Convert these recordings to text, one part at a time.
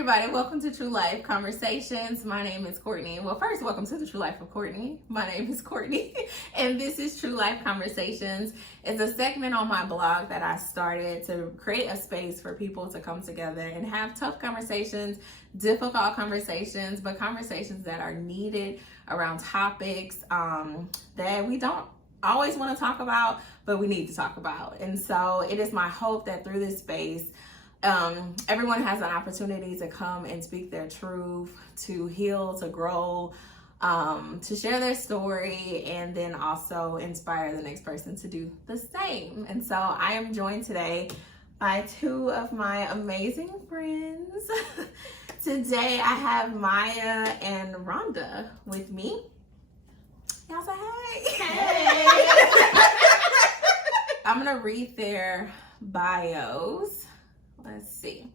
everybody. Welcome to Tru Life Conversations. My name is Courtney. Well, first, welcome to the Tru Life of Courtney. My name is Courtney, and this is Tru Life Conversations. It's a segment on my blog that I started to create a space for people to come together and have tough conversations, difficult conversations, but conversations that are needed around topics that we don't always want to talk about, but we need to talk about. And so it is my hope that through this space, everyone has an opportunity to come and speak their truth, to heal, to grow, to share their story, and then also inspire the next person to do the same. And so I am joined today by two of my amazing friends. Today I have Maya and Rhonda with me. Y'all say hey. Hey. I'm gonna read their bios. Let's see.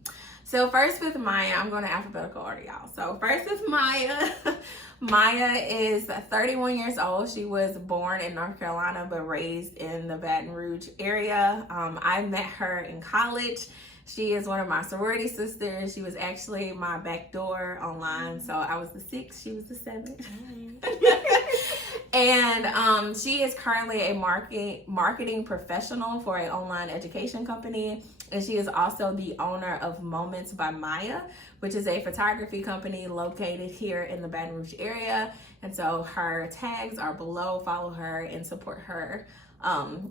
So first with Maya, I'm going to alphabetical order, y'all. So first with Maya. Maya is 31 years old. She was born in North Carolina, but raised in the Baton Rouge area. I met her in college. She is one of my sorority sisters. She was actually my backdoor online. So I was the 6th, she was the 7th. And she is currently a marketing professional for an online education company. And she is also the owner of Moments by Maya, which is a photography company located here in the Baton Rouge area. And so her tags are below. Follow her and support her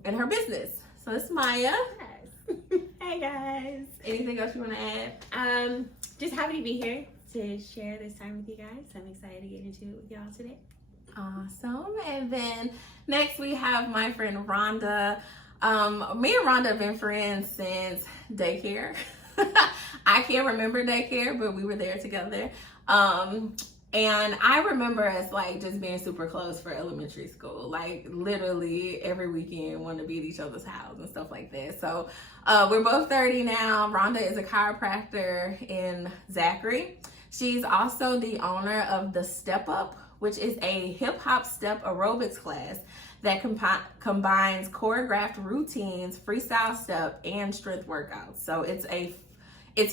in her business. So it's Maya. Hey guys. Anything else you want to add? Just happy to be here to share this time with you guys. I'm excited to get into it with y'all today. Awesome. And then next we have my friend Rhonda. Me and Rhonda have been friends since daycare. I can't remember daycare, but we were there together. And I remember us like just being super close for elementary school. Like literally every weekend wanted to be at each other's house and stuff like that. So we're both 30 now. Rhonda is a chiropractor in Zachary. She's also the owner of the Step Up, which is a hip hop step aerobics class that combines choreographed routines, freestyle step, and strength workouts. So it's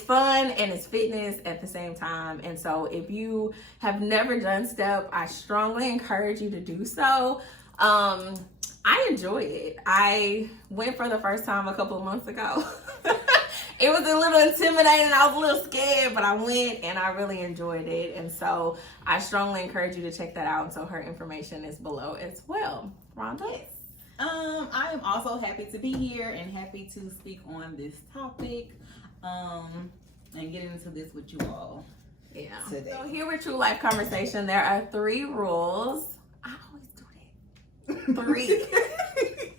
fun and it's fitness at the same time. And so if you have never done step, I strongly encourage you to do so. I enjoy it. I went for the first time a couple of months ago. It was a little intimidating. I was a little scared, but I went and I really enjoyed it. And so I strongly encourage you to check that out. And so her information is below as well. Rhonda? Yes. I am also happy to be here and happy to speak on this topic and get into this with you all. Yeah. Today. So here with Tru Life Conversation, there are 3 rules. I always do that. 3.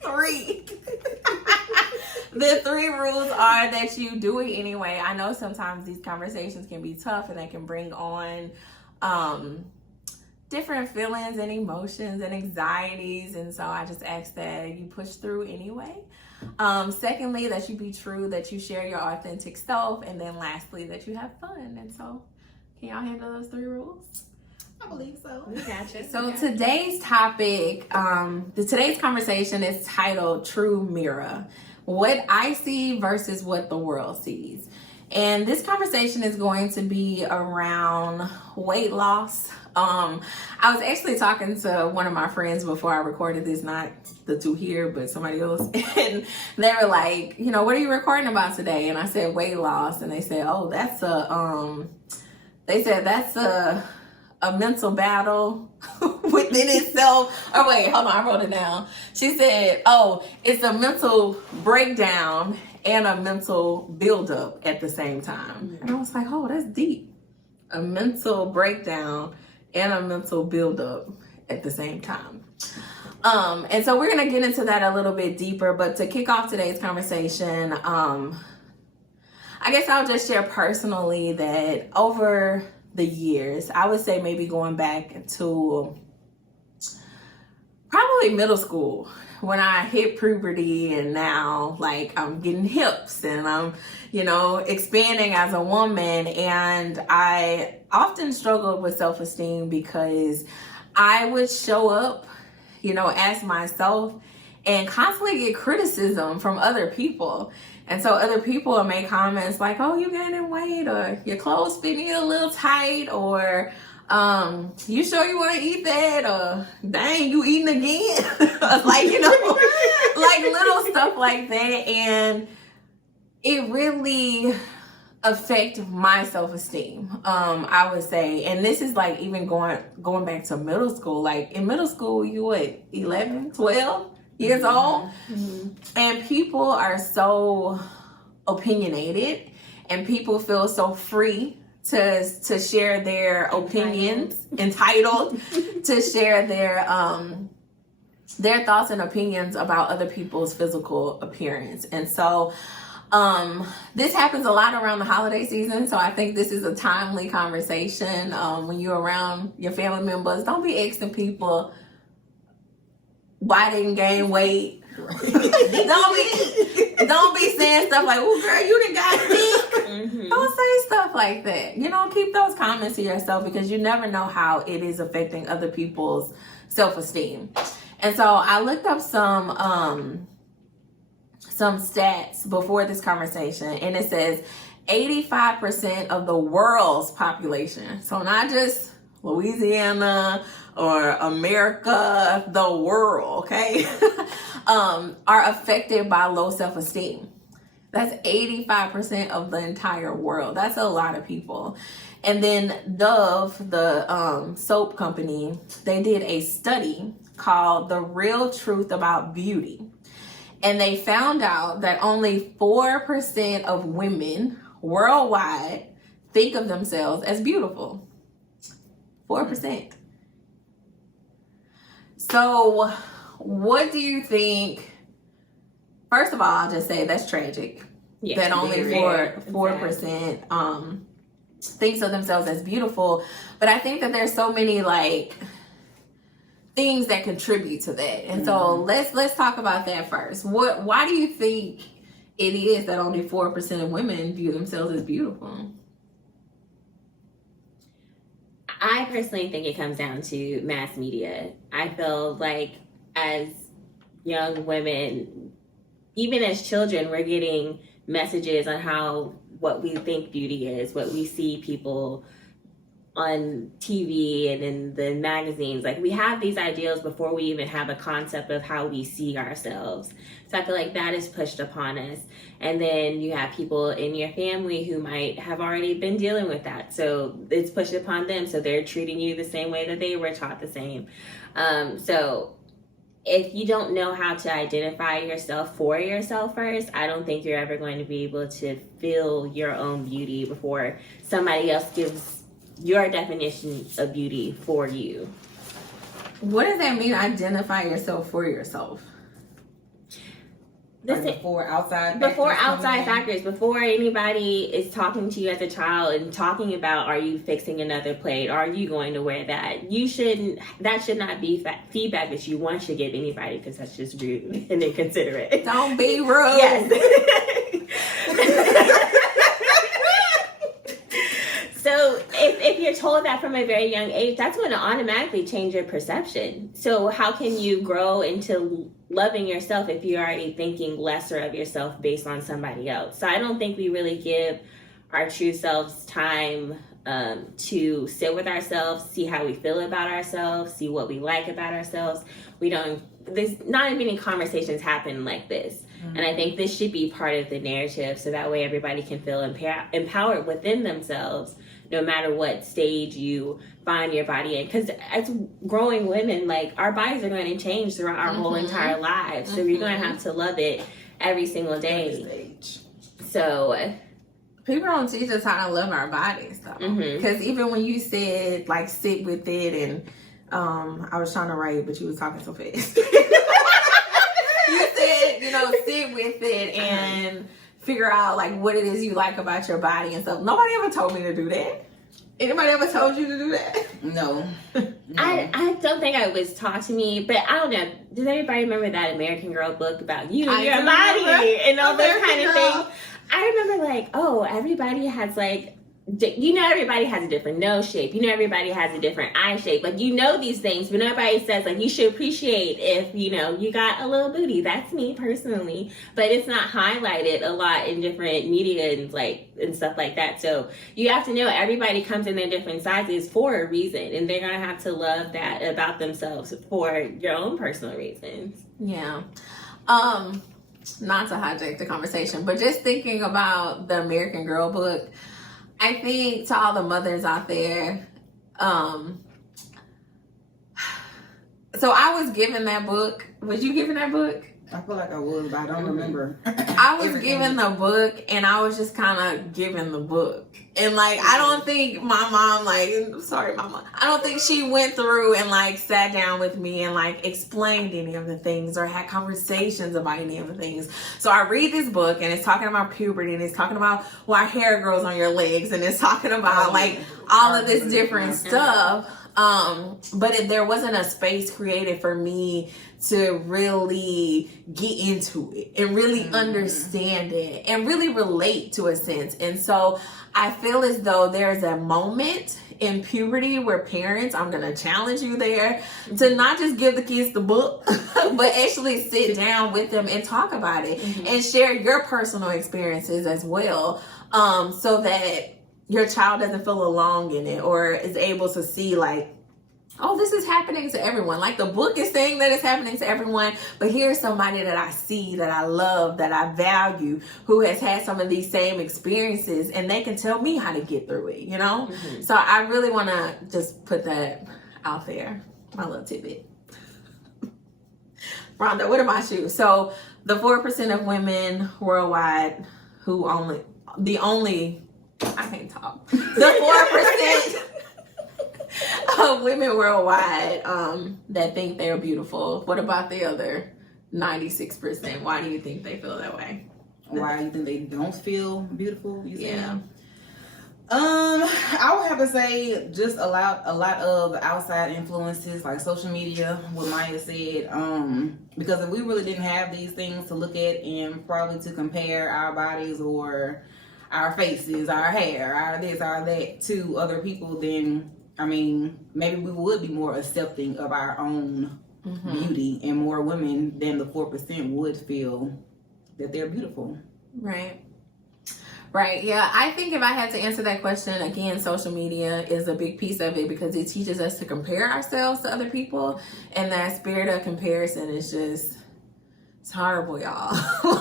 3. The 3 rules are that you do it anyway. I know sometimes these conversations can be tough and they can bring on different feelings and emotions and anxieties. And so I just ask that you push through anyway. Secondly, that you be true, that you share your authentic self. And then lastly, that you have fun. And so can y'all handle those 3 rules? I believe so. We gotcha. So today's topic, today's conversation is titled True Mirror. What I see versus what the world sees. And this conversation is going to be around weight loss. I was actually talking to one of my friends before I recorded this, not the 2 here, but somebody else. And they were like, what are you recording about today? And I said, weight loss. And they said, oh, that's a mental battle within itself. Oh wait, hold on, I wrote it down. She said, oh, it's a mental breakdown and a mental buildup at the same time. And I was like, oh, that's deep. A mental breakdown and a mental buildup at the same time. And so we're gonna get into that a little bit deeper, but to kick off today's conversation, I guess I'll just share personally that over the years, I would say maybe going back to probably middle school when I hit puberty, and now like I'm getting hips and I'm, expanding as a woman. And I often struggled with self-esteem because I would show up, as myself and constantly get criticism from other people. And so other people will make comments like, oh, you gaining weight, or your clothes fitting you a little tight, or you sure you want to eat that, or dang, you eating again. Like, you know, like little stuff like that. And it really affect my self-esteem, I would say. And this is like even going back to middle school. Like in middle school, you what, 11, 12 years old? Mm-hmm. And people are so opinionated, and people feel so free to share their opinions, entitled to share their thoughts and opinions about other people's physical appearance. And so this happens a lot around the holiday season, so I think this is a timely conversation. When you're around your family members, don't be asking people why they didn't gain weight. don't be saying stuff like, "Oh, girl, you done got sick." Mm-hmm. Don't say stuff like that. You know, keep those comments to yourself, because you never know how it is affecting other people's self-esteem. And so I looked up some stats before this conversation, and it says 85% of the world's population, so not just Louisiana or America, the world, okay, are affected by low self-esteem. That's 85% of the entire world. That's a lot of people. And then Dove, the soap company, they did a study called The Real Truth About Beauty. And they found out that only 4% of women worldwide think of themselves as beautiful. 4%. So what do you think? First of all, I'll just say that's tragic. Yeah, that only 4% thinks of themselves as beautiful. But I think that there's so many like things that contribute to that. And so let's talk about that first. Why do you think it is that only 4% of women view themselves as beautiful? I personally think it comes down to mass media. I feel like as young women, even as children, we're getting messages on what we think beauty is, what we see people on TV and in the magazines. Like, we have these ideals before we even have a concept of how we see ourselves. So I feel like that is pushed upon us. And then you have people in your family who might have already been dealing with that. So it's pushed upon them. So they're treating you the same way that they were taught the same. So if you don't know how to identify yourself for yourself first, I don't think you're ever going to be able to feel your own beauty before somebody else gives your definition of beauty for you. What does that mean, identify yourself for yourself? Before outside factors, before anybody is talking to you as a child and talking about, are you fixing another plate? Are you going to wear that? That should not be feedback that you want to give anybody, because that's just rude and inconsiderate. Don't be rude. Yes. So if you're told that from a very young age, that's going to automatically change your perception. So how can you grow into loving yourself if you're already thinking lesser of yourself based on somebody else? So I don't think we really give our true selves time to sit with ourselves, see how we feel about ourselves, see what we like about ourselves. There's not many conversations happen like this. Mm-hmm. And I think this should be part of the narrative, so that way everybody can feel empowered within themselves, no matter what stage you find your body in. Because as growing women, like, our bodies are going to change throughout our whole entire lives. So you're going to have to love it every single day. So people don't teach us how to love our bodies, though. Because even when you said, like, sit with it, and I was trying to write, but you was talking so fast. You said, sit with it and figure out, like, what it is you like about your body and stuff. Nobody ever told me to do that. Anybody ever told you to do that? No. I don't think I was taught to me, but I don't know. Does everybody remember that American Girl book about your body and all those kind of things? I remember, like, everybody has, like, you know, everybody has a different nose shape. You know, everybody has a different eye shape. Like, you know these things, but nobody says, like, you should appreciate if, you know, you got a little booty. That's me personally. But it's not highlighted a lot in different media and stuff like that. So you have to know everybody comes in their different sizes for a reason. And they're going to have to love that about themselves for your own personal reasons. Yeah. Not to hijack the conversation, but just thinking about the American Girl book, I think to all the mothers out there, so I was given that book. Was you given that book? I feel like I was, but I don't remember. I was given the book, and I was just kind of given the book. And, like, I don't think my mom, like, sorry, mama, I don't think she went through and, like, sat down with me and, like, explained any of the things or had conversations about any of the things. So I read this book, and it's talking about puberty, and it's talking about why hair grows on your legs, and it's talking about, like, all of this different stuff. But there wasn't a space created for me to really get into it and really understand it and really relate to a sense. And so I feel as though there's a moment in puberty where parents, I'm going to challenge you there, to not just give the kids the book, but actually sit down with them and talk about it and share your personal experiences as well, so that your child doesn't feel alone in it or is able to see, like, oh, this is happening to everyone. Like, the book is saying that it's happening to everyone, but here's somebody that I see, that I love, that I value, who has had some of these same experiences, and they can tell me how to get through it, you know? So I really want to just put that out there, my little tidbit. Rhonda, what about you? So the 4% of women worldwide who I can't talk. The 4% of women worldwide that think they're beautiful. What about the other 96%? Why do you think they feel that way? Why do you think they don't feel beautiful? Yeah. I would have to say just a lot of outside influences like social media, what Maya said. Because if we really didn't have these things to look at and probably to compare our bodies or our faces, our hair, our this, our that to other people, then I mean, maybe we would be more accepting of our own beauty, and more women than the 4% would feel that they're beautiful. Right. Yeah, I think if I had to answer that question, again, social media is a big piece of it because it teaches us to compare ourselves to other people, and that spirit of comparison is just, it's horrible, y'all.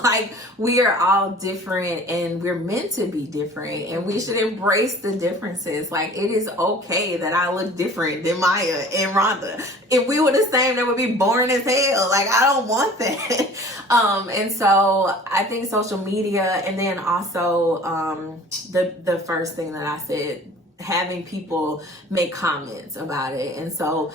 Like, we are all different and we're meant to be different, and we should embrace the differences. Like, it is okay that I look different than Maya and Rhonda. If we were the same, they would be boring as hell. Like, I don't want that. And so I think social media, and then also the first thing that I said, having people make comments about it. And so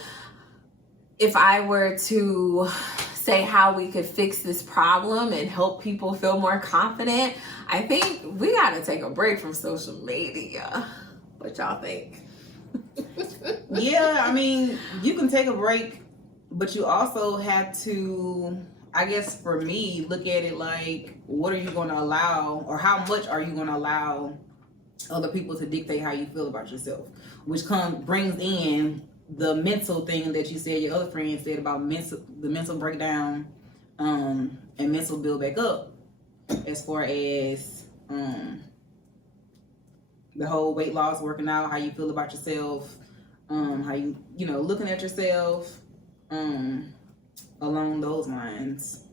if I were to say how we could fix this problem and help people feel more confident, I think we got to take a break from social media. What y'all think? Yeah, I mean, you can take a break, but you also have to, I guess for me, look at it like, what are you going to allow, or how much are you going to allow other people to dictate how you feel about yourself, which brings in the mental thing that you said, your other friend said about the mental breakdown, and mental build back up, as far as the whole weight loss, working out, how you feel about yourself, how you looking at yourself, along those lines.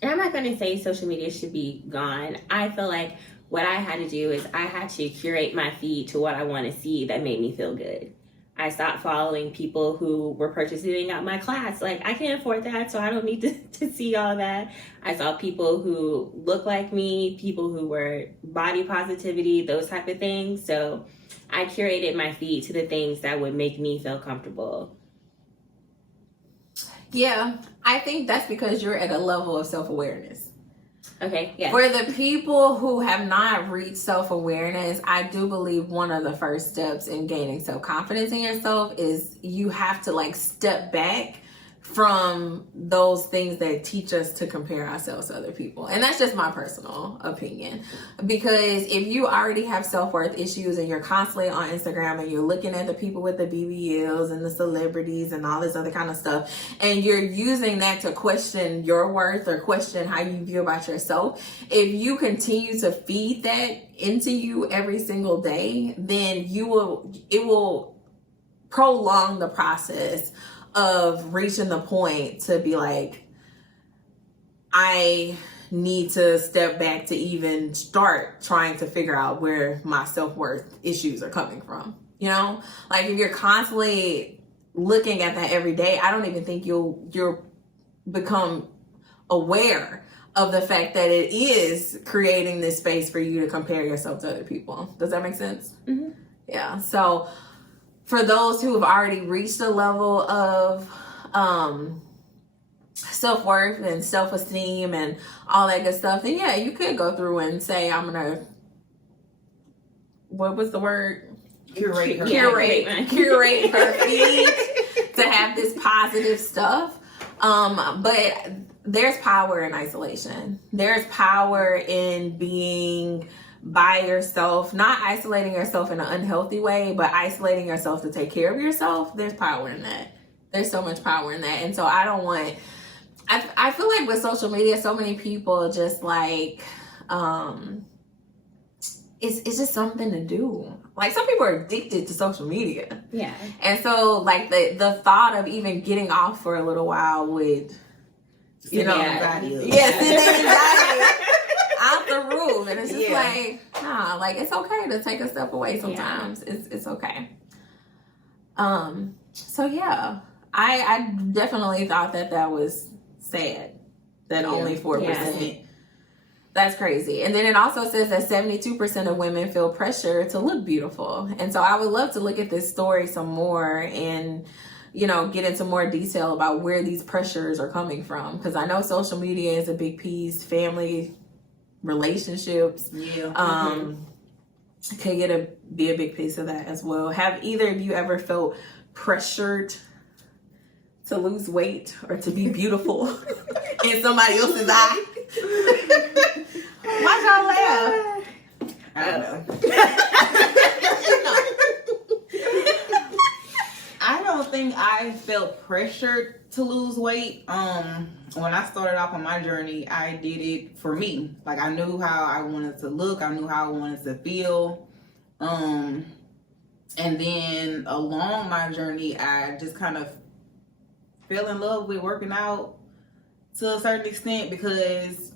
And I'm not going to say social media should be gone. I feel like what I had to do is I had to curate my feed to what I want to see that made me feel good. I stopped following people who were purchasing at my class. Like, I can't afford that, so I don't need to see all that. I saw people who look like me, people who were body positivity, those type of things. So I curated my feed to the things that would make me feel comfortable. Yeah, I think that's because you're at a level of self-awareness. Okay, yeah. For the people who have not reached self-awareness, I do believe one of the first steps in gaining self-confidence in yourself is you have to, like, step back from those things that teach us to compare ourselves to other people. And that's just my personal opinion. Because if you already have self-worth issues and you're constantly on Instagram and you're looking at the people with the BBLs and the celebrities and all this other kind of stuff, and you're using that to question your worth or question how you view about yourself, if you continue to feed that into you every single day, then it will prolong the process of reaching the point to be like, I need to step back to even start trying to figure out where my self-worth issues are coming from. You know, like if you're constantly looking at that every day, I don't even think you'll become aware of the fact that it is creating this space for you to compare yourself to other people. Does that make sense? Mm-hmm. Yeah. So for those who have already reached a level of self-worth and self-esteem and all that good stuff, then yeah, you could go through and say, I'm gonna, what was the word? Curate her feed to have this positive stuff. But there's power in isolation. There's power in being by yourself, not isolating yourself in an unhealthy way, but isolating yourself to take care of yourself. There's power in that. There's so much power in that. And so I feel like with social media, so many people just like, it's just something to do. Like some people are addicted to social media. Yeah. And so like the thought of even getting off for a little while would, you know, yes, out the roof. And it's just like, nah, like it's okay to take a step away sometimes. Yeah. It's okay. So yeah, I definitely thought that was sad. That only 4%. Yeah. That's crazy. And then it also says that 72% of women feel pressure to look beautiful. And so I would love to look at this story some more and, you know, get into more detail about where these pressures are coming from. Because I know social media is a big piece, family, relationships. Could be a big piece of that as well. Have either of you ever felt pressured to lose weight or to be beautiful in somebody else's eye? Why'd y'all laugh? I don't know. I don't think I felt pressured to lose weight. When I started off on my journey, I did it for me. Like I knew how I wanted to look. I knew how I wanted to feel. And then along my journey, I just kind of fell in love with working out to a certain extent because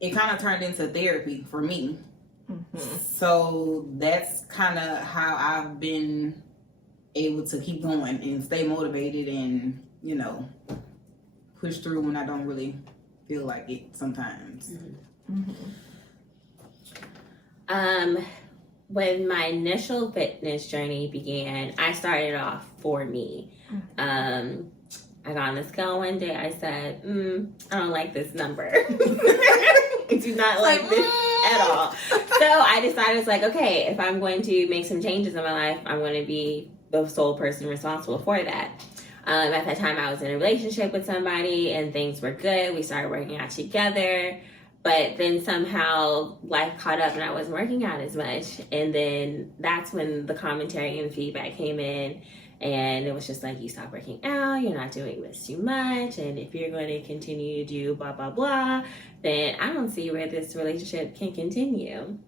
it kind of turned into therapy for me. Mm-hmm. So that's kind of how I've been able to keep going and stay motivated and, you know, push through when I don't really feel like it sometimes. Mm-hmm. When my initial fitness journey began, I started off for me. I got on the scale one day. I said, I don't like this number. I do not like this at all. So I decided, it's like, okay, if I'm going to make some changes in my life, I'm going to be the sole person responsible for that. At that time, I was in a relationship with somebody and things were good. We started working out together. But then somehow life caught up and I wasn't working out as much. And then that's when the commentary and feedback came in. And it was just like, you stop working out, you're not doing this too much. And if you're going to continue to do blah, blah, blah, then I don't see where this relationship can continue.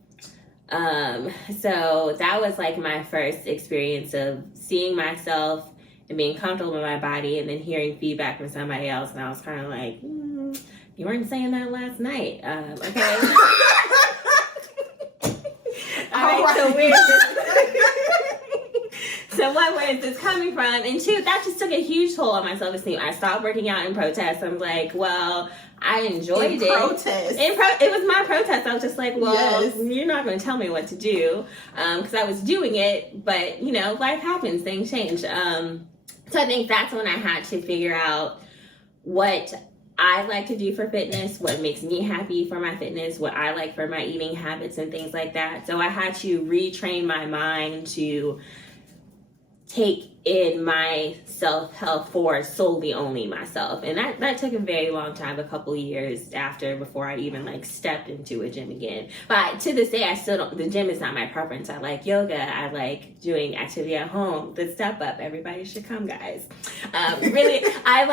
So that was like my first experience of seeing myself and being comfortable in my body and then hearing feedback from somebody else. And I was kind of like, you weren't saying that last night. Okay. So where's this? So where is this coming from? And two, that just took a huge toll on my self-esteem. I stopped working out in protest. I'm like, well, I enjoyed it. Protest. It was my protest. I was just like, well, You're not going to tell me what to do. Because I was doing it, but, you know, life happens. Things change. So I think that's when I had to figure out what I like to do for fitness, what makes me happy for my fitness, what I like for my eating habits and things like that. So I had to retrain my mind to take in my self-help for solely only myself. And that took a very long time, a couple years before I even like stepped into a gym again. But to this day, I still don't, the gym is not my preference. I like yoga. I like doing activity at home. The step up, everybody should come, guys. Really, I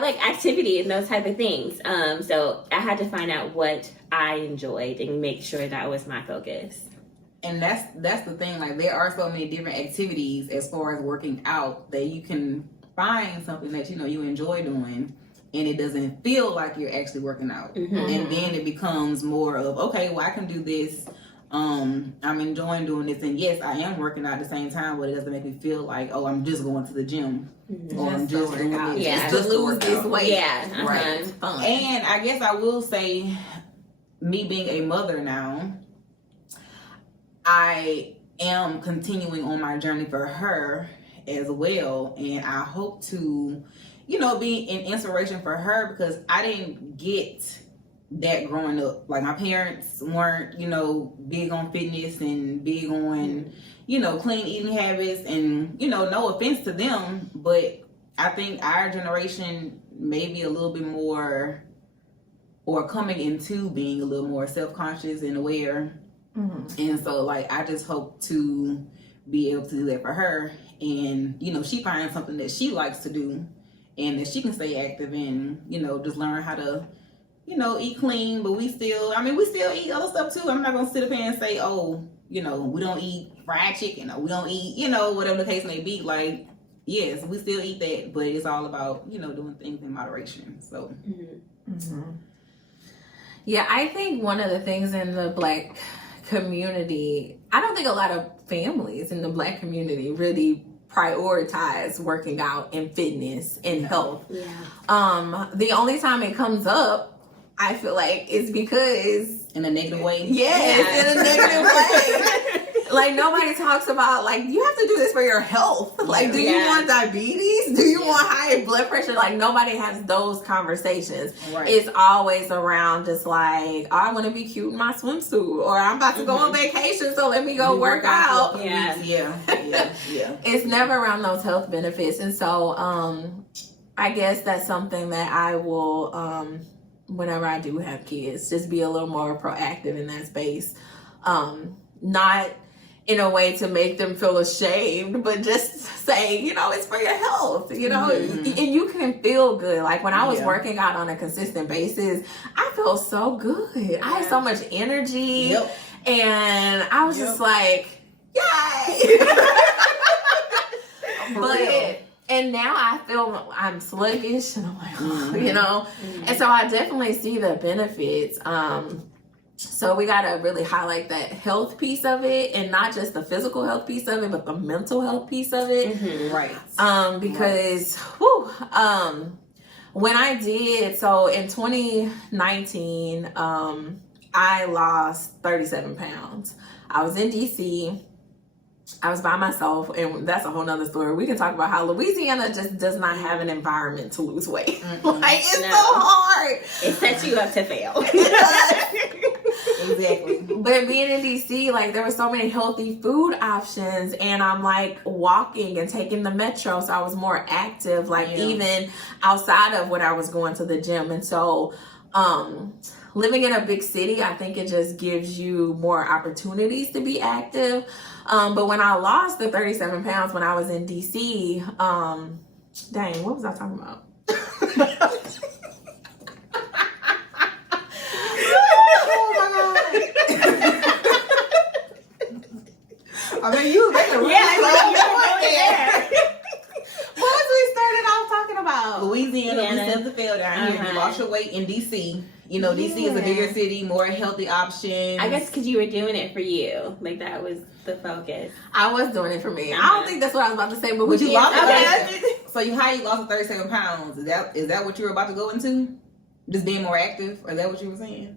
like activity and those type of things. So I had to find out what I enjoyed and make sure that was my focus. And that's the thing. Like, there are so many different activities as far as working out that you can find something that you enjoy doing, and it doesn't feel like you're actually working out. Mm-hmm. And then it becomes more of, okay, well, I can do this. I'm enjoying doing this, and yes, I am working out at the same time, but it doesn't make me feel like, oh, I'm just going to the gym, or I'm just doing this, just to lose this weight. Yeah, right. Fun. And I guess I will say, me being a mother now, I am continuing on my journey for her as well, and I hope to, be an inspiration for her, because I didn't get that growing up. Like, my parents weren't, big on fitness and big on, clean eating habits, and, no offense to them, but I think our generation may be a little bit more, or coming into being a little more self-conscious and aware. Mm-hmm. And so, like, I just hope to be able to do that for her, and she finds something that she likes to do, and that she can stay active and just learn how to eat clean. But we still eat other stuff too. I'm not gonna sit up here and say, oh, we don't eat fried chicken, or we don't eat whatever the case may be. Like, yes, we still eat that, but it's all about doing things in moderation. So yeah, I think one of the things in the Black community, I don't think a lot of families in the Black community really prioritize working out and fitness and health. Yeah. The only time it comes up, I feel like, is because in a negative way. Yes, in a negative way. Like, nobody talks about, like, you have to do this for your health. Like, do you want diabetes? Do you want high blood pressure? Like, nobody has those conversations. Right. It's always around just like, oh, I want to be cute in my swimsuit, or I'm about to go on vacation, so let me go work out. Yeah. It's never around those health benefits. And so I guess that's something that I will, whenever I do have kids, just be a little more proactive in that space. Not in a way to make them feel ashamed, but just say, it's for your health, and you can feel good. Like, when I was working out on a consistent basis, I felt so good. I had so much energy, and I was just like, yay! But and now I feel I'm sluggish, and I'm like, and so I definitely see the benefits. So we got to really highlight that health piece of it, and not just the physical health piece of it, but the mental health piece of it. Mm-hmm. Right. Because, when I did, so in 2019, I lost 37 pounds. I was in DC. I was by myself, and that's a whole nother story. We can talk about how Louisiana just does not have an environment to lose weight. Like, it's so hard. It sets you up to fail. Exactly. But being in DC, like, there were so many healthy food options, and I'm like walking and taking the metro, so I was more active, like even outside of what I was going to the gym. And so living in a big city, I think it just gives you more opportunities to be active. But when I lost the 37 pounds when I was in DC, dang, what was I talking about? I mean, you make a What we started off talking about? Louisiana, we set the fail down here. You lost your weight in DC. DC is a bigger city, more healthy options. I guess because you were doing it for you. Like, that was the focus. I was doing it for me. I don't think that's what I was about to say, but would you lost So how you lost 37 pounds? Is that what you were about to go into? Just being more active? Or is that what you were saying?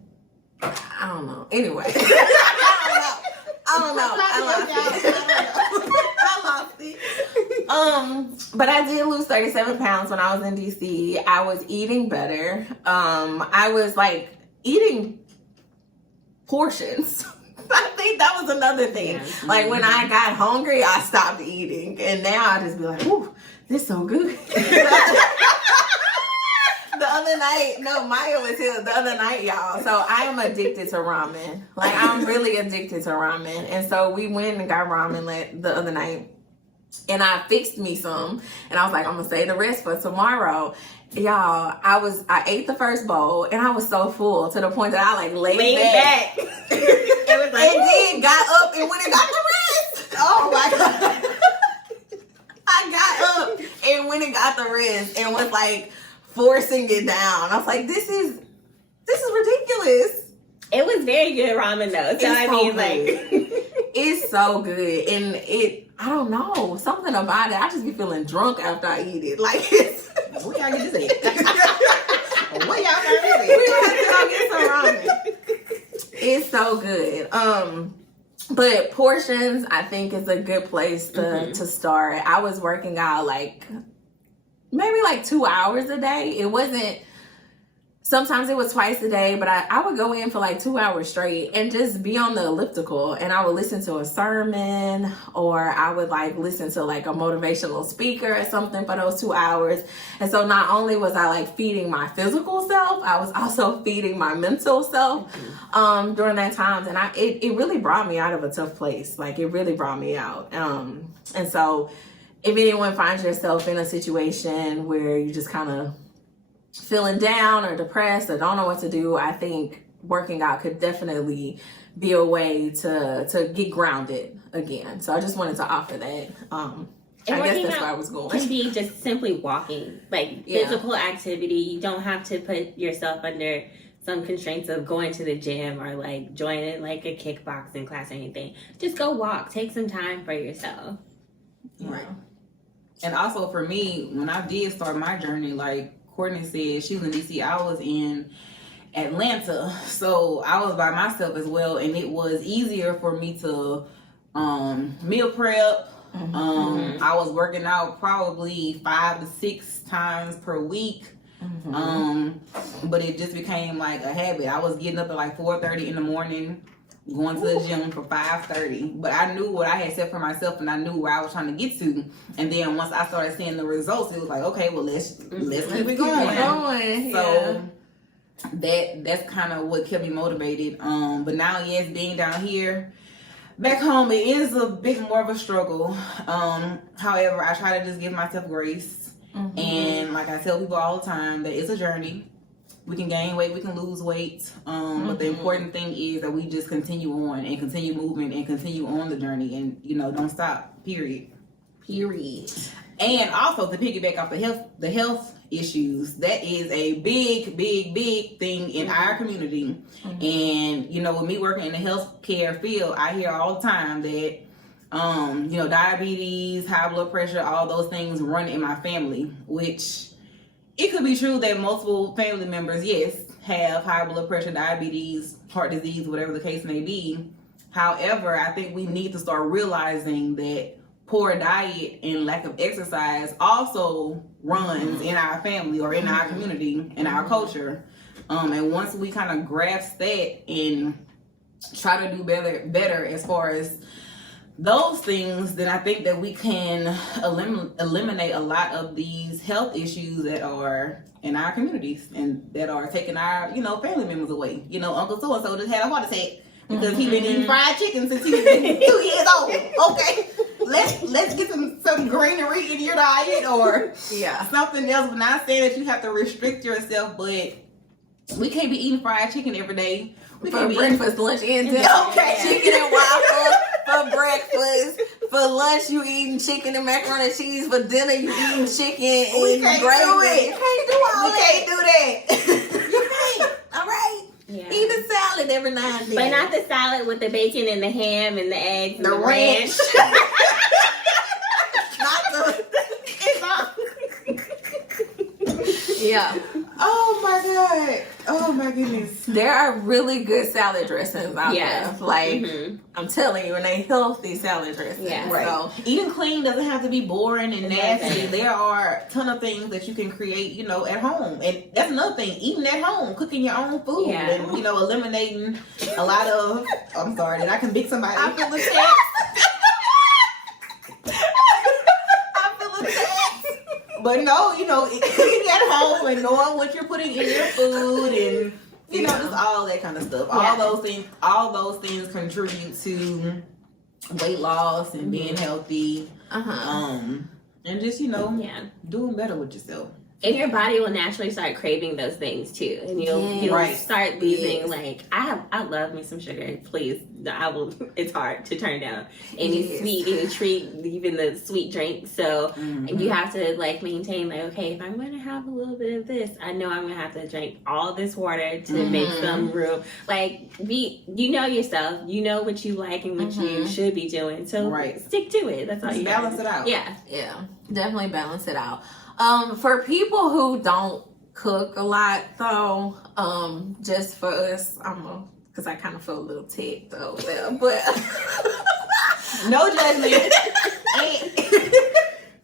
I don't know. Anyway. I don't know. I lost it. But I did lose 37 pounds when I was in DC. I was eating better. I was like eating portions. I think that was another thing. Yeah. Like when I got hungry, I stopped eating, and now I just be like, "Ooh, this so good." The other night, no, Maya was here the other night, y'all. So I am addicted to ramen. Like I'm really addicted to ramen, and so we went and got ramen the other night, and I fixed me some, and I was like, I'm gonna save the rest for tomorrow. Y'all, I ate the first bowl, and I was so full to the point that I like laid back. It was like, And then got up and went and got the rest. Oh my God. I got up and went and got the rest and was like forcing it down. I was like, this is ridiculous. it was very good ramen though. So I mean, like, It's so good. And I don't know, something about it. I just be feeling drunk after I eat it. Like it's Where y'all get this at? Where y'all we got this have to go get some ramen. It's so good. But portions, I think, is a good place to start. I was working out like maybe like 2 hours a day. It wasn't. Sometimes it was twice a day, but I would go in for like 2 hours straight and just be on the elliptical, and I would listen to a sermon, or I would like listen to like a motivational speaker or something for those 2 hours. And so not only was I like feeding my physical self, I was also feeding my mental self during that time. And it really brought me out of a tough place. Like it really brought me out. And so if anyone finds yourself in a situation where you just kind of feeling down or depressed or don't know what to do, I think working out could definitely be a way to get grounded again. So I just wanted to offer that. I guess that's where I was going. Can be just simply walking, like physical activity. You don't have to put yourself under some constraints of going to the gym or like joining like a kickboxing class or anything. Just go walk. Take some time for yourself. Right. And also for me, when I did start my journey, like Courtney said, she was in DC, I was in Atlanta, so I was by myself as well, and it was easier for me to meal prep. I was working out probably 5 to 6 times per week. But it just became like a habit. I was getting up at like 4:30 in the morning, going to the gym for 5:30. But I knew what I had set for myself, and I knew where I was trying to get to. And then once I started seeing the results, it was like, okay, well let's keep it going. So that's kind of what kept me motivated. But now, yes, being down here, back home, it is a bit more of a struggle. However, I try to just give myself grace. And like I tell people all the time, that it's a journey. We can gain weight, we can lose weight. But the important thing is that we just continue on and continue moving and continue on the journey, and don't stop. Period. And also to piggyback off the health issues, that is a big thing in our community. And with me working in the healthcare field, I hear all the time that diabetes, high blood pressure, all those things run in my family, which it could be true that multiple family members, yes, have high blood pressure, diabetes, heart disease, whatever the case may be. However, I think we need to start realizing that poor diet and lack of exercise also runs in our family or in our community, in our culture. And once we kind of grasp that and try to do better as far as those things, then I think that we can eliminate a lot of these health issues that are in our communities and that are taking our, family members away. Uncle so-and-so just had a heart attack because he been eating fried chicken since he was 2 years old. Okay, let's get some greenery in your diet or something else. But not saying that you have to restrict yourself, but we can't be eating fried chicken every day. We For can't be breakfast, lunch, and dinner. Okay. Chicken and waffles for breakfast. For lunch, you eating chicken and macaroni and cheese. For dinner, you eating chicken and gravy. You can't do all that. Can't do that. You can't. All right. Yeah. Eat a salad every now and then. But not the salad with the bacon and the ham and the eggs and The ranch. Not the. Yeah. Oh my god. Oh my goodness. There are really good salad dressings out there. Like, I'm telling you, and they healthy salad dressings. Yeah. Right. So, eating clean doesn't have to be boring and nasty. doesn't. There are a ton of things that you can create, at home. And that's another thing, eating at home, cooking your own food, and, eliminating a lot of, I'm sorry, did I convict somebody? I feel attacked. I feel attacked. But no, cooking at home and knowing what you're putting in your food and, just all that kind of stuff. Yeah. All those things contribute to weight loss and being healthy. And just, doing better with yourself. And your body will naturally start craving those things too, and you'll start losing. Like I love me some sugar. Please, I will. It's hard to turn down any sweet, any treat, even the sweet drink. So you have to maintain. Okay, if I'm going to have a little bit of this, I know I'm going to have to drink all this water to make some room. You know yourself. You know what you like and what you should be doing. So stick to it. That's all you balance it out. Yeah, definitely balance it out. For people who don't cook a lot, though, just for us, because I kind of feel a little ticked over there, but no judgment.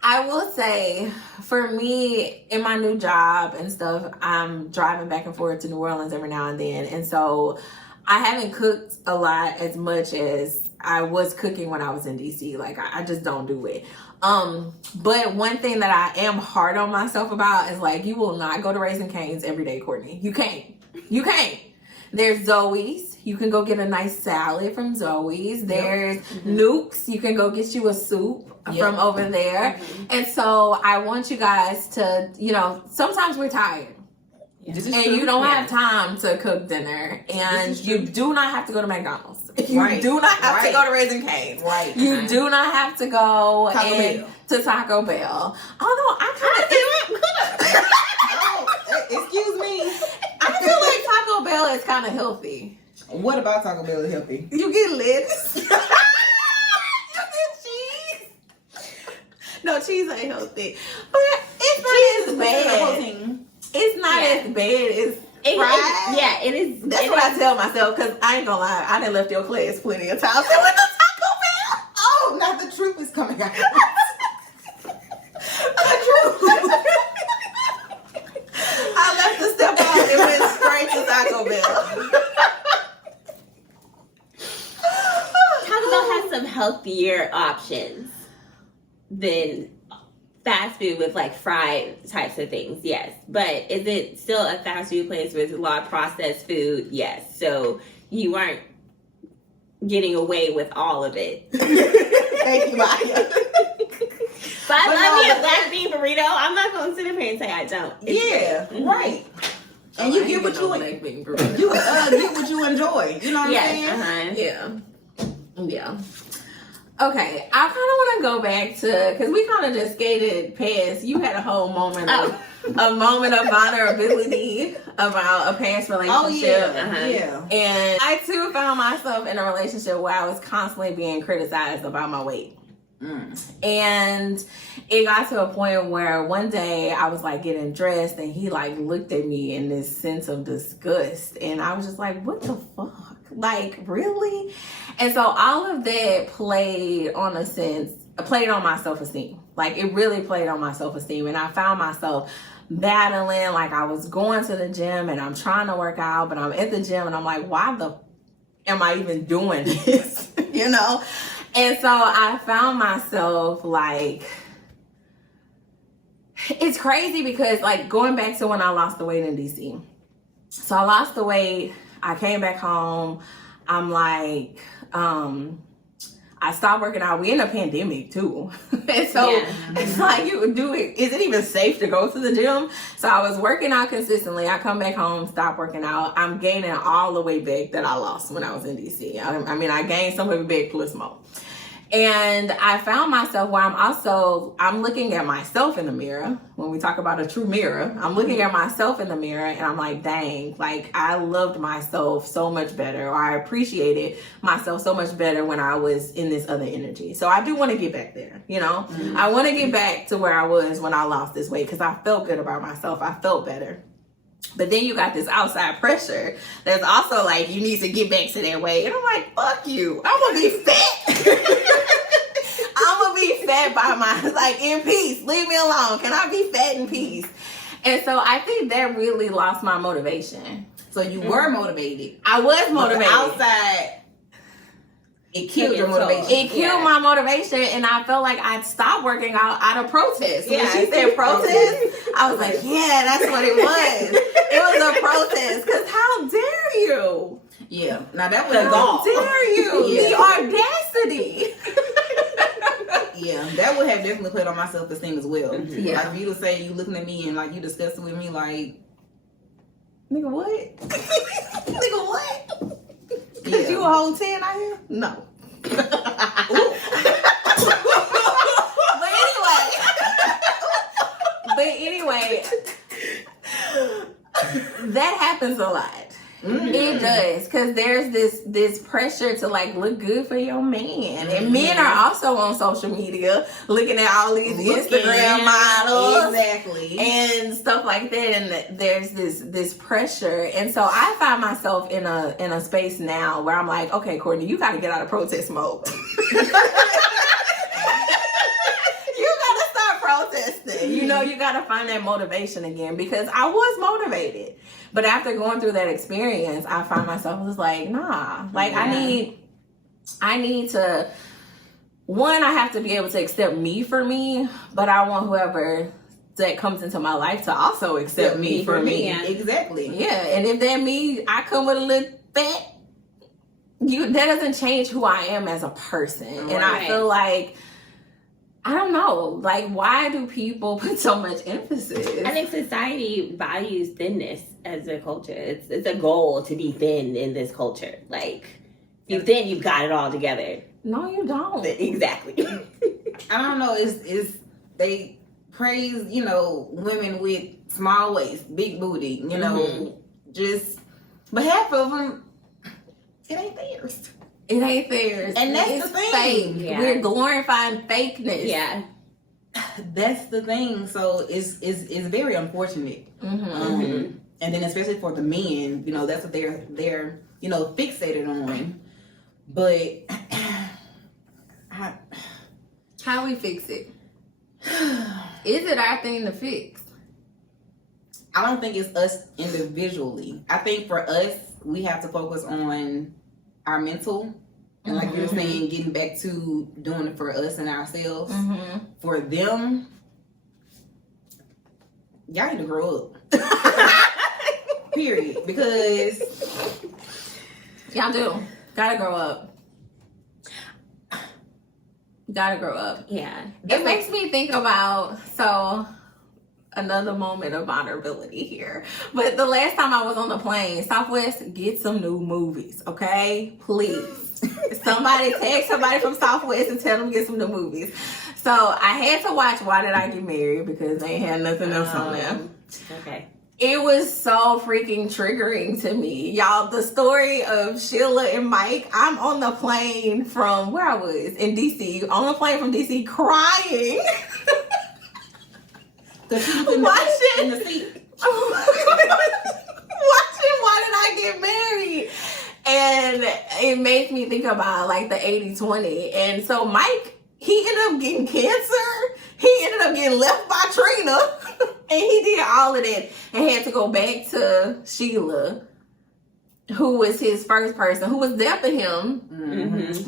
I will say, for me, in my new job and stuff, I'm driving back and forth to New Orleans every now and then, and so I haven't cooked a lot as much as I was cooking when I was in DC. I just don't do it. But one thing that I am hard on myself about is you will not go to Raising Cane's every day, Courtney. You can't. There's Zoe's. You can go get a nice salad from Zoe's. There's Nuke's. You can go get you a soup from over there. And so I want you guys to, sometimes we're tired. And you don't have time to cook dinner. And you do not have to go to McDonald's. You do not have to go to Raising Cane's. You do not have to go to Taco Bell. Although I kind of excuse me. I feel like Taco Bell is kind of healthy. What about Taco Bell is healthy? You get lettuce. You get cheese. No, cheese ain't healthy. But it's not as bad. It's not as bad as fried. It is. That's what I tell myself, because I ain't gonna lie, I done left your class plenty of times. I went to Taco Bell. Oh, now the truth is coming out. I left the step out and went straight to Taco Bell. Taco Bell has some healthier options than fast food with fried types of things, yes. But is it still a fast food place with a lot of processed food? Yes. So you aren't getting away with all of it. Thank you, Maya. But I love me a black bean burrito. I'm not going to sit up here and say I don't. It's good. Right. And you get what you get what you enjoy. You know what I'm saying? Yeah. Okay, I kind of want to go back to, because we kind of just skated past. You had a whole moment of vulnerability about a past relationship. And I too found myself in a relationship where I was constantly being criticized about my weight. And it got to a point where one day I was getting dressed and he looked at me in this sense of disgust, and I was just like, what the fuck? Really? And so all of that played on my self-esteem. It really played on my self-esteem, and I found myself battling. I was going to the gym and I'm trying to work out, but I'm at the gym and I'm like, why the am I even doing this? And so I found myself it's crazy because going back to when I lost the weight in DC. So I lost the weight. I came back home. I'm I stopped working out. We in a pandemic too. And so it's you would do it. Is it even safe to go to the gym? So I was working out consistently. I come back home, stop working out. I'm gaining all the weight back that I lost when I was in DC. I gained some of it back plus more. And I found myself where I'm looking at myself in the mirror. When we talk about a true mirror, I'm looking at myself in the mirror and I'm like, dang, I loved myself so much better, or I appreciated myself so much better when I was in this other energy. So I do want to get back there, I want to get back to where I was when I lost this weight, because I felt good about myself. I felt better. But then you got this outside pressure that's also like, you need to get back to that weight. And I'm like, fuck you. I'm going to be fat. I'm going to be fat by like, in peace. Leave me alone. Can I be fat in peace? And so I think that really lost my motivation. So you were motivated. I was motivated. But the outside, it killed your motivation. It killed my motivation, and I felt like I'd stop working out of protest. When she said protest, I was like, yeah, that's what it was. It was a protest, because how dare you? Yeah. Now that was How dare you? The audacity. Yeah, that would have definitely played on my self-esteem as well. Mm-hmm. Yeah. Like, if you to say you looking at me and like you discussing with me like, Nigga, what? Nigga, what? yeah. You a whole 10 out here? No. But anyway, that happens a lot. Mm-hmm. It does, because there's this pressure to like look good for your man, and men are also on social media looking at all these Instagram models, exactly, and stuff like that, and there's this pressure, and so I find myself in a space now where I'm like, okay, Courtney, you got to get out of protest mode. Protesting, you know, you gotta find that motivation again, because I was motivated, but after going through that experience, I find myself just like, nah, like I need to, one, I have to be able to accept me for me, but I want whoever that comes into my life to also accept me for me. Yeah. Exactly. Yeah, and if that me, I come with a little fat, that doesn't change who I am as a person. Right. And I feel like, I don't know, like, why do people put so much emphasis? I think society values thinness as a culture. It's a goal to be thin in this culture. Like, you thin, you've got it all together. No, you don't. Exactly. I don't know. Is they praise, you know, women with small waist, big booty, you know, just, but half of them, it ain't theirs. It ain't theirs. And that's it's the thing. Fake. Yeah. We're glorifying fakeness. Yeah. That's the thing. So it's very unfortunate. And then especially for the men, you know, that's what they're you know, fixated on. But how we fix it? Is it our thing to fix? I don't think it's us individually. I think for us, we have to focus on our mental, and like you were saying, getting back to doing it for us and ourselves. For them, y'all need to grow up. Period. Because y'all do. Gotta grow up. Gotta grow up. Yeah. It makes me think about, so another moment of vulnerability here. But the last time I was on the plane, Southwest, get some new movies, okay? Please. Somebody text somebody from Southwest and tell them to get some new movies. So I had to watch Why Did I Get Married, because they had nothing else on there. Okay. It was so freaking triggering to me. Y'all, the story of Sheila and Mike, I'm on the plane from where I was, in DC, on the plane from DC crying. Watching in the seat. Watching Why Did I Get Married? And it makes me think about like the 80-20. And so Mike, he ended up getting cancer. He ended up getting left by Trina. And he did all of that and had to go back to Sheila, who was his first person, who was there for him.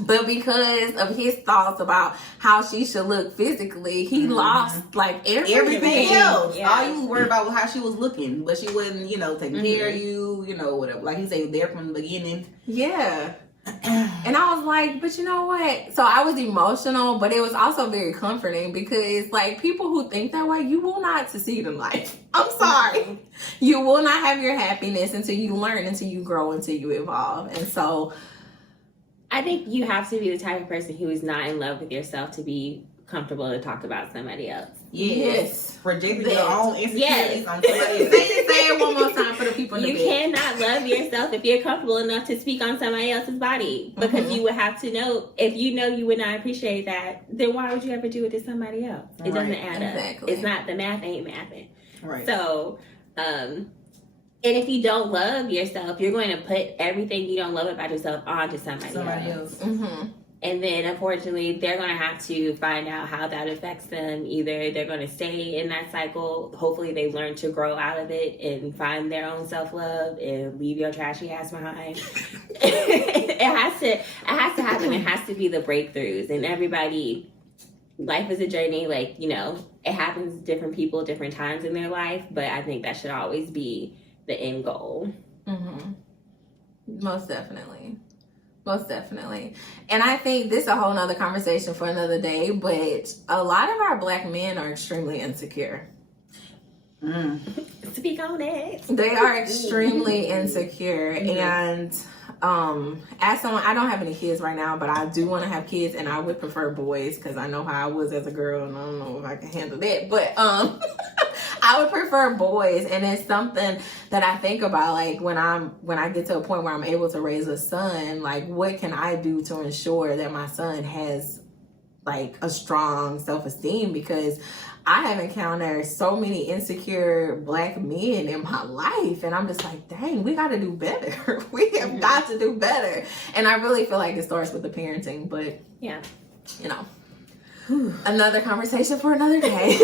But because of his thoughts about how she should look physically, he lost like everything else. Yeah. All you was worried about was how she was looking, but she wasn't, you know, taking care of you, you know, whatever. Like he said, there from the beginning. Yeah. And I was like, but you know what? So I was emotional, but it was also very comforting, because like people who think that way, you will not succeed in life. I'm sorry. You will not have your happiness until you learn, until you grow, until you evolve. And so I think you have to be the type of person who is not in love with yourself to be comfortable to talk about somebody else. Yes. Projecting your own insecurities on somebody else. Say it one more time for the people in the You bed. cannot love yourself if you're comfortable enough to speak on somebody else's body, because you would have to know, if you know you would not appreciate that, then why would you ever do it to somebody else? It doesn't add up. Exactly. It's not, the math ain't mathing. Right. So And if you don't love yourself, you're going to put everything you don't love about yourself onto somebody else. Mm-hmm. And then, unfortunately, they're going to have to find out how that affects them. Either they're going to stay in that cycle. Hopefully, they learn to grow out of it and find their own self-love and leave your trashy ass behind. It has to happen. It has to be the breakthroughs. And everybody, life is a journey. Like, you know, it happens to different people, different times in their life. But I think that should always be the end goal. Mm-hmm. Most definitely. Most definitely. And I think this is a whole nother conversation for another day, but a lot of our Black men are extremely insecure. Speak on it. They are extremely insecure. And as someone, I don't have any kids right now, but I do want to have kids, and I would prefer boys because I know how I was as a girl, and I don't know if I can handle that. But I would prefer boys, and it's something that I think about, like when I get to a point where I'm able to raise a son, like what can I do to ensure that my son has like a strong self-esteem, because I have encountered so many insecure Black men in my life, and I'm just like, dang, we got to do better. We have got to do better. And I really feel like it starts with the parenting, but yeah, you know, another conversation for another day.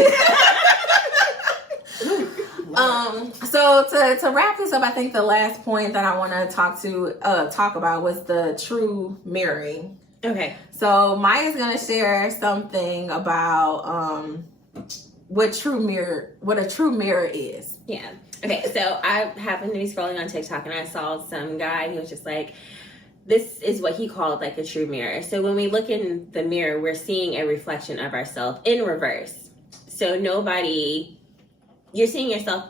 So to wrap this up, I think the last point that I want to talk about was the true mirroring. Okay. So Maya's gonna share something about what a true mirror is. Yeah. Okay. So I happened to be scrolling on TikTok and I saw some guy who was just like, this is what he called like a true mirror. So when we look in the mirror, we're seeing a reflection of ourselves in reverse. So you're seeing yourself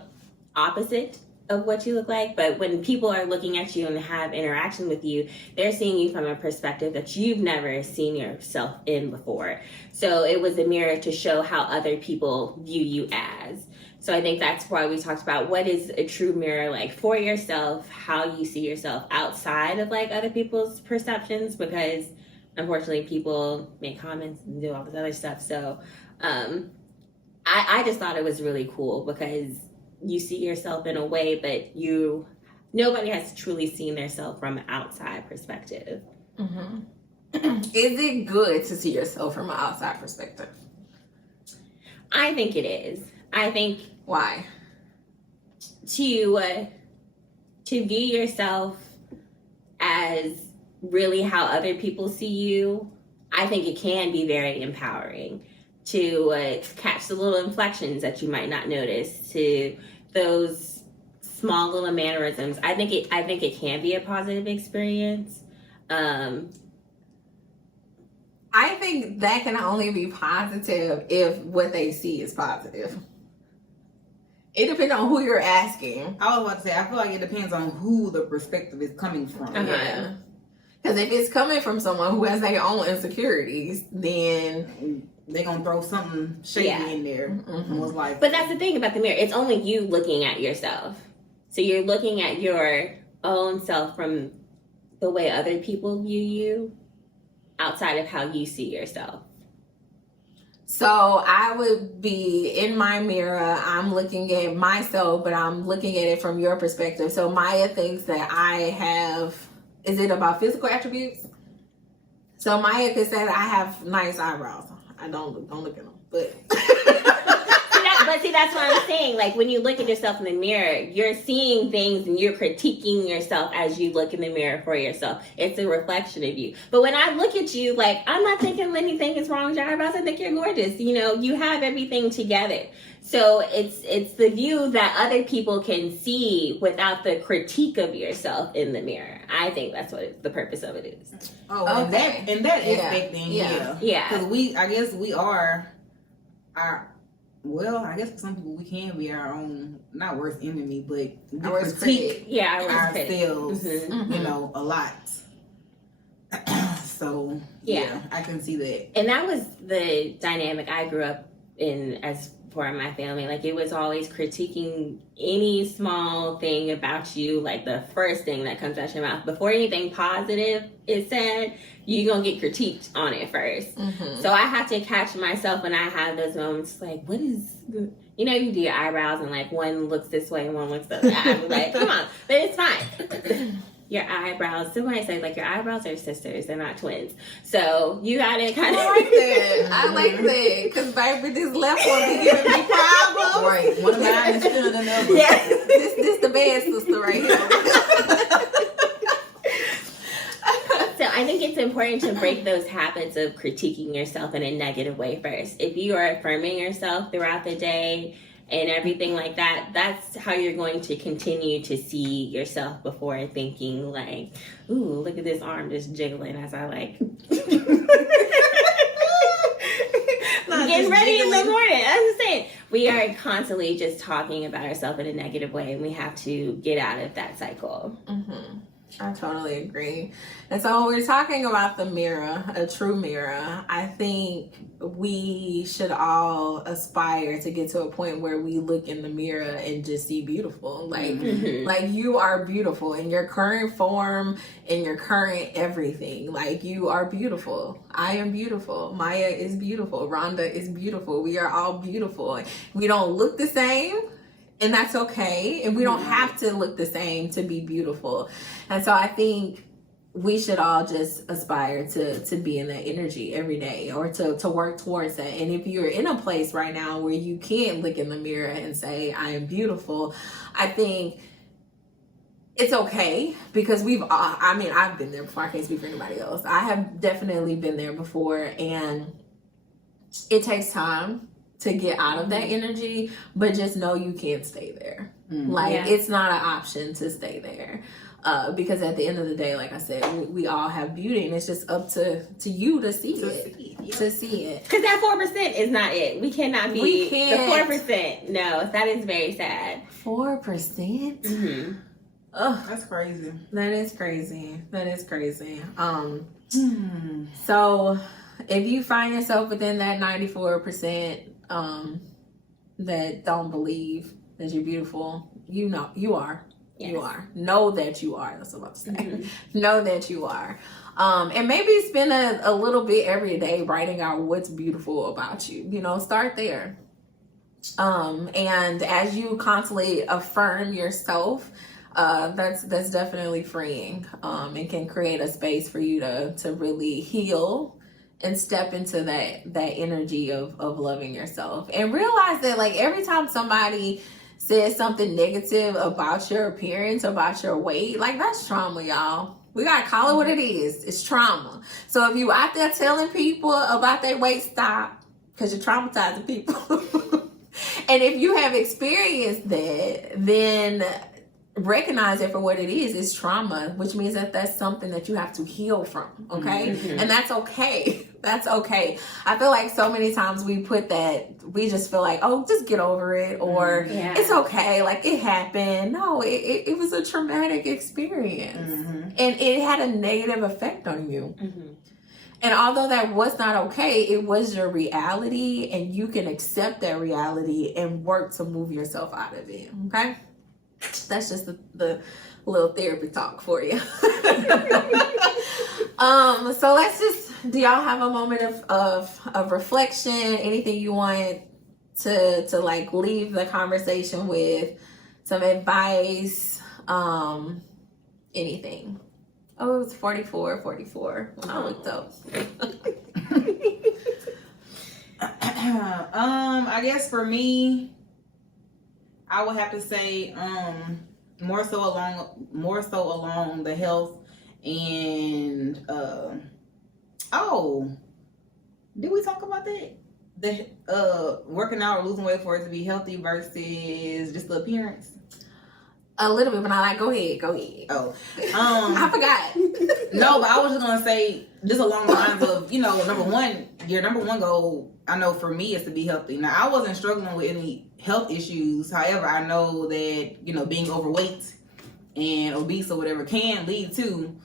opposite of what you look like, but when people are looking at you and have interaction with you, they're seeing you from a perspective that you've never seen yourself in before. So it was a mirror to show how other people view you as. So I think that's why we talked about what is a true mirror like for yourself, how you see yourself outside of like other people's perceptions, because unfortunately people make comments and do all this other stuff. So I just thought it was really cool because you see yourself in a way, but nobody has truly seen themselves from an outside perspective. Mm-hmm. Is it good to see yourself from an outside perspective? I think it is. I think why? To view yourself as really how other people see you, I think it can be very empowering. To catch the little inflections that you might not notice, to those small little mannerisms. I think it can be a positive experience. I think that can only be positive if what they see is positive. It depends on who you're asking. I was about to say, I feel like it depends on who the perspective is coming from. Yeah. Because if it's coming from someone who has their own insecurities, then they're going to throw something shady in there. Mm-hmm. Most likely. But that's the thing about the mirror. It's only you looking at yourself. So you're looking at your own self from the way other people view you outside of how you see yourself. So I would be in my mirror, I'm looking at myself, but I'm looking at it from your perspective. So Maya thinks that I have, is it about physical attributes? So Maya could say that I have nice eyebrows. I don't look at them, but see, that's what I'm saying. Like when you look at yourself in the mirror, you're seeing things and you're critiquing yourself as you look in the mirror for yourself. It's a reflection of you. But when I look at you, like I'm not thinking anything is wrong with your eyebrows. I think you're gorgeous. You know, you have everything together. So it's the view that other people can see without the critique of yourself in the mirror. I think that's what the purpose of it is. Oh, okay. and that aspect then, yeah. Because I guess we are I guess for some people we can be our own, not worst enemy, but we critique ourselves, you know, a lot. So yeah, I can see that. And that was the dynamic I grew up in as support my family. Like, it was always critiquing any small thing about you, like the first thing that comes out your mouth. Before anything positive is said, you're going to get critiqued on it first. Mm-hmm. So I have to catch myself when I have those moments, like, what is the... You know, you do your eyebrows and, like, one looks this way and one looks the other. I'm like, come on. But it's fine. Your eyebrows, somebody says, like, your eyebrows are sisters. They're not twins. So you got to kind of... I like that. I like that. Because, baby, this left one be giving me problems. Right. One of mine is still than the other. Yeah. This the bad sister right here. So I think it's important to break those habits of critiquing yourself in a negative way first. If you are affirming yourself throughout the day and everything like that, that's how you're going to continue to see yourself before thinking like, ooh, look at this arm just jiggling as I like getting ready in the morning. I'm just saying, we are constantly just talking about ourselves in a negative way, and we have to get out of that cycle. Mm-hmm. I totally agree. And so when we're talking about the mirror, a true mirror, I think we should all aspire to get to a point where we look in the mirror and just see beautiful. Like, like you are beautiful in your current form, in your current everything. Like, you are beautiful. I am beautiful. Maya is beautiful. Rhonda is beautiful. We are all beautiful. We don't look the same. And that's okay. And we don't have to look the same to be beautiful. And so I think we should all just aspire to be in that energy every day, or to work towards that. And if you're in a place right now where you can't look in the mirror and say, I am beautiful, I think it's okay, because I've been there before. I can't speak for anybody else. I have definitely been there before, and it takes time to get out of that energy, but just know you can't stay there. It's not an option to stay there, because at the end of the day, like I said, we all have beauty, and it's just up to you to see it. To see it, because that 4% is not it. We cannot be we can't. The 4%. No, that is very sad. 4%. Mm-hmm. Oh, That's crazy. that is crazy. That is crazy. So if you find yourself within that 94%, that don't believe that you're beautiful, you know you are. Yes. You are. Know that you are. That's what I'm saying. Mm-hmm. Know that you are. And maybe spend a little bit every day writing out what's beautiful about you. You know, start there. And as you constantly affirm yourself, that's definitely freeing. And can create a space for you to really heal and step into that energy of loving yourself, and realize that, like, every time somebody says something negative about your appearance, about your weight, like, that's trauma, y'all. We gotta call it what it is. It's trauma. So if you out there telling people about their weight, stop, because you're traumatizing people. And if you have experienced that, then recognize it for what it is. It's trauma, which means that that's something that you have to heal from. Okay. Mm-hmm. And that's okay. That's okay. I feel like so many times we just feel like, oh, just get over it, or it's okay, like, it happened. No, it was a traumatic experience, and it had a negative effect on you. And although that was not okay, it was your reality, and you can accept that reality and work to move yourself out of it. Okay. That's just the little therapy talk for you. So let's do y'all have a moment of reflection? Anything you want to like leave the conversation with? Some advice? Anything? Oh, it was 44 when I looked up. I guess for me, I would have to say more so along the health and did we talk about that? The working out or losing weight for it to be healthy versus just the appearance? A little bit, but I like, go ahead. Oh. I forgot. No, but I was just gonna say, just along the lines of, your number one goal, I know for me, is to be healthy. Now, I wasn't struggling with any health issues. However, I know that, being overweight and obese or whatever can lead to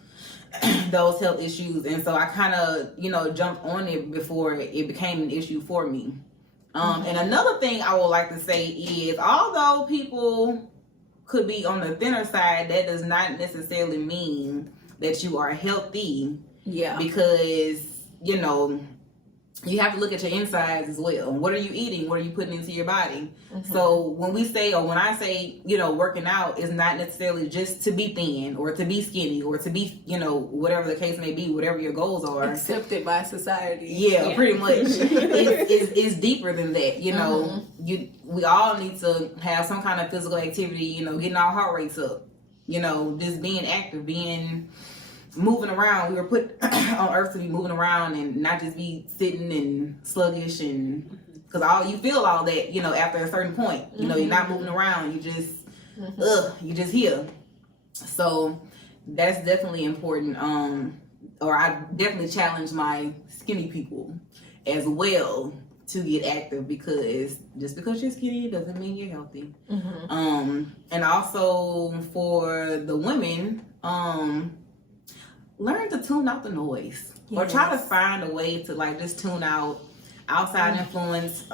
those health issues. And so I kind of, jumped on it before it became an issue for me. And another thing I would like to say is, although people could be on the thinner side, that does not necessarily mean that you are healthy. Yeah. Because, you know, you have to look at your insides as well. What are you eating? What are you putting into your body? So when we say, or when I say, you know, working out is not necessarily just to be thin or to be skinny or to be, you know, whatever the case may be, whatever your goals are. Accepted by society. Yeah, pretty much. It's deeper than that. You know, we all need to have some kind of physical activity, you know, getting our heart rates up, you know, just being active, moving around. We were put on earth to be moving around and not just be sitting and sluggish, and because you feel all that, you know, after a certain point, you know, you're not moving around, you just you just here. So that's definitely important. Or I definitely challenge my skinny people as well to get active, because just because you're skinny doesn't mean you're healthy. And also for the women, learn to tune out the noise, or try to find a way to like just tune out outside influence,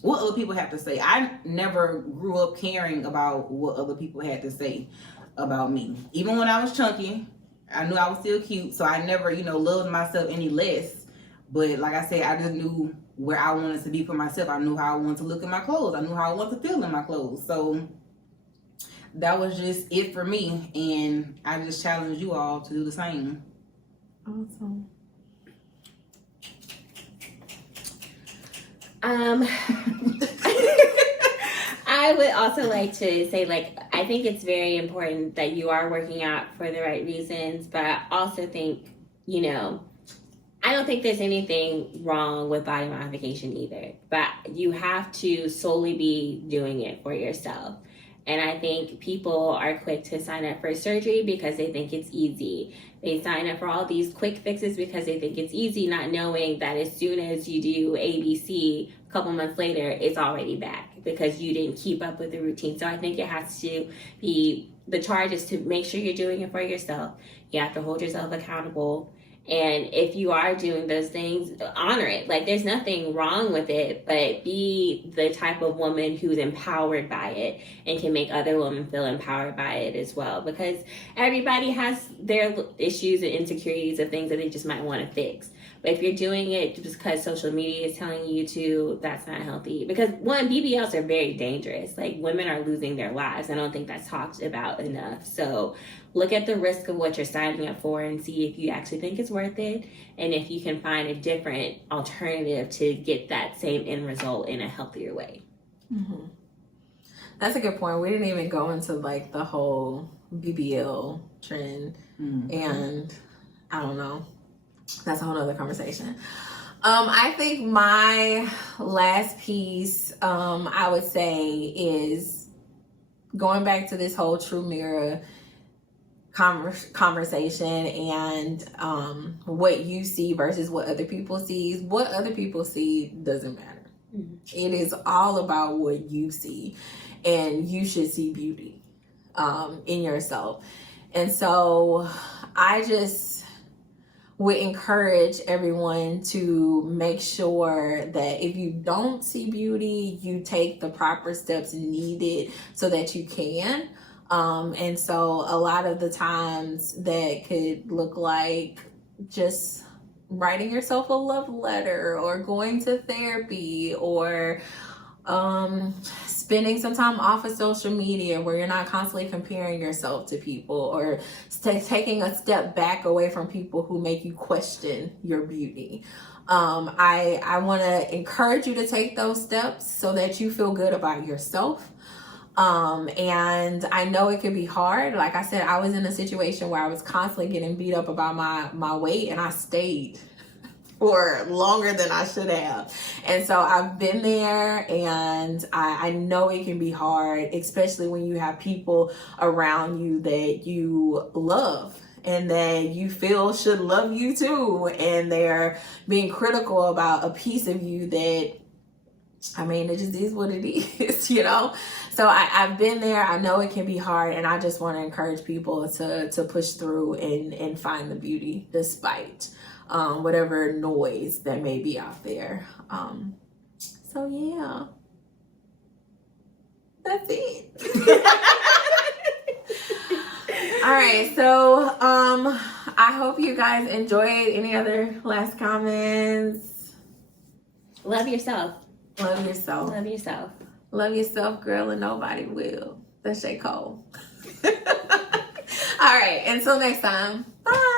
what other people have to say. I never grew up caring about what other people had to say about me. Even when I was chunky, I knew I was still cute, so I never, you know, loved myself any less. But like I said, I just knew where I wanted to be for myself. I knew how I wanted to look in my clothes. I knew how I wanted to feel in my clothes. So that was just it for me, and I just challenge you all to do the same. Awesome. I would also like to say, like, I think it's very important that you are working out for the right reasons, but I also think, you know, I don't think there's anything wrong with body modification either, but you have to solely be doing it for yourself. And I think people are quick to sign up for surgery because they think it's easy. They sign up for all these quick fixes because they think it's easy, not knowing that as soon as you do ABC, a couple months later, it's already back because you didn't keep up with the routine. So I think it has to be, the charge is to make sure you're doing it for yourself. You have to hold yourself accountable. And if you are doing those things, honor it. Like, there's nothing wrong with it, but be the type of woman who's empowered by it and can make other women feel empowered by it as well. Because everybody has their issues and insecurities of things that they just might want to fix. But if you're doing it just because social media is telling you to, that's not healthy. Because one, BBLs are very dangerous. Like, women are losing their lives. I don't think that's talked about enough. So look at the risk of what you're signing up for and see if you actually think it's worth it, and if you can find a different alternative to get that same end result in a healthier way. That's a good point. We didn't even go into like the whole BBL trend, and I don't know. That's a whole other conversation. I think my last piece, I would say, is going back to this whole true mirror conversation, and what you see versus what other people see. What other people see doesn't matter. It is all about what you see, and you should see beauty in yourself. And so I just would encourage everyone to make sure that if you don't see beauty, you take the proper steps needed so that you can. And so a lot of the times that could look like just writing yourself a love letter, or going to therapy, or spending some time off of social media where you're not constantly comparing yourself to people, or taking a step back away from people who make you question your beauty. I want to encourage you to take those steps so that you feel good about yourself. And I know it can be hard. Like I said, I was in a situation where I was constantly getting beat up about my weight, and I stayed for longer than I should have. And so I've been there, and I know it can be hard, especially when you have people around you that you love and that you feel should love you too, and they're being critical about a piece of you that, I mean, it just is what it is, you know? So I've been there. I know it can be hard, and I just want to encourage people to push through and find the beauty despite whatever noise that may be out there. So yeah. That's it. All right, so I hope you guys enjoyed. Any other last comments? Love yourself. Love yourself. Love yourself. Love yourself, girl, and nobody will. That's J. Cole. All right, until next time. Bye.